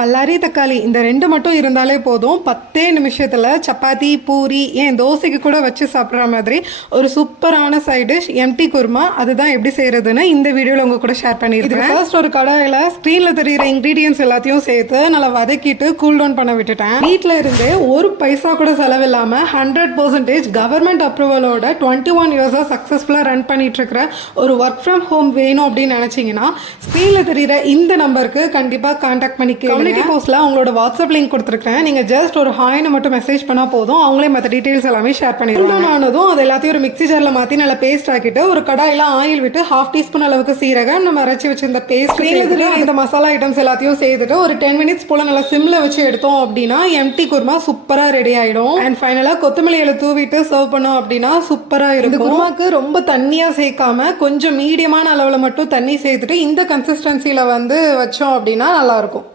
பல்லாரி தக்காளி இந்த ரெண்டு மட்டும் இருந்தாலே போதும் 10 நிமிஷத்தில் சப்பாத்தி பூரி ஏன் தோசைக்கு கூட வச்சு சாப்பிட்ற மாதிரி ஒரு சூப்பரான சைட் டிஷ் எம்டி குருமா. அதுதான் எப்படி செய்கிறதுன்னு இந்த வீடியோவில் உங்கள் கூட ஷேர் பண்ணியிருக்கேன். ஃபர்ஸ்ட் ஒரு கடாயில் ஸ்க்ரீனில் தெரிகிற இன்க்ரீடியன்ஸ் எல்லாத்தையும் சேர்த்து நல்லா வதக்கிட்டு கூல் டவுன் பண்ண விட்டுட்டேன். வீட்டில் இருந்தே ஒரு பைசா கூட செலவில்லாமல் 100% கவர்மெண்ட் அப்ரூவலோட 21 இயர்ஸாக சக்ஸஸ்ஃபுல்லாக ரன் பண்ணிட்டு இருக்கிற ஒரு ஒர்க் ஃப்ரம் ஹோம் வேணும் அப்படின்னு நினச்சிங்கன்னா ஸ்க்ரீனில் தெரிகிற இந்த நம்பருக்கு கண்டிப்பாக கான்டாக்ட் பண்ணிக்க. கம்யூனிட்டி போஸ்ட்ல அவங்களோட வாட்ஸ்அப் லிங்க் கொடுத்துருக்கேன். நீங்க ஜஸ்ட் ஒரு ஹாய்னு மட்டும் மெசேஜ் பண்ணா போதும், அவங்களே மற்ற டீடைல்ஸ் எல்லாமே ஷேர் பண்ணிடுவாங்க. ஆனதும் அது எல்லாத்தையும் ஒரு மிக்ஸி ஜார்ல மாத்தி நல்லா பேஸ்ட் ஆக்கிட்டு ஒரு கடாயில ஆயில் விட்டு 1/2 டீஸ்பூன் அளவுக்கு சீரகம் நம்ம அரைச்சி வச்சிருந்த பேஸ்ட் இந்த மசாலா ஐட்டம்ஸ் எல்லாத்தையும் சேர்த்துட்டு ஒரு 10 மினிட்ஸ் போல நல்லா சிம்ல வச்சு எடுத்தோம் அப்படின்னா எம்டி குருமா சூப்பரா ரெடி ஆயிடும். அண்ட் ஃபைனலா கொத்தமல்லி இலை தூவிட்டு சர்வ் பண்ணோம் அப்படின்னா சூப்பரா இருக்கும். குருமாக்கு ரொம்ப தண்ணியா சேர்க்காம கொஞ்சம் மீடியமான அளவுல மட்டும் தண்ணி சேர்த்துட்டு இந்த கன்சிஸ்டன்சில வச்சோம் அப்படின்னா நல்லா இருக்கும்.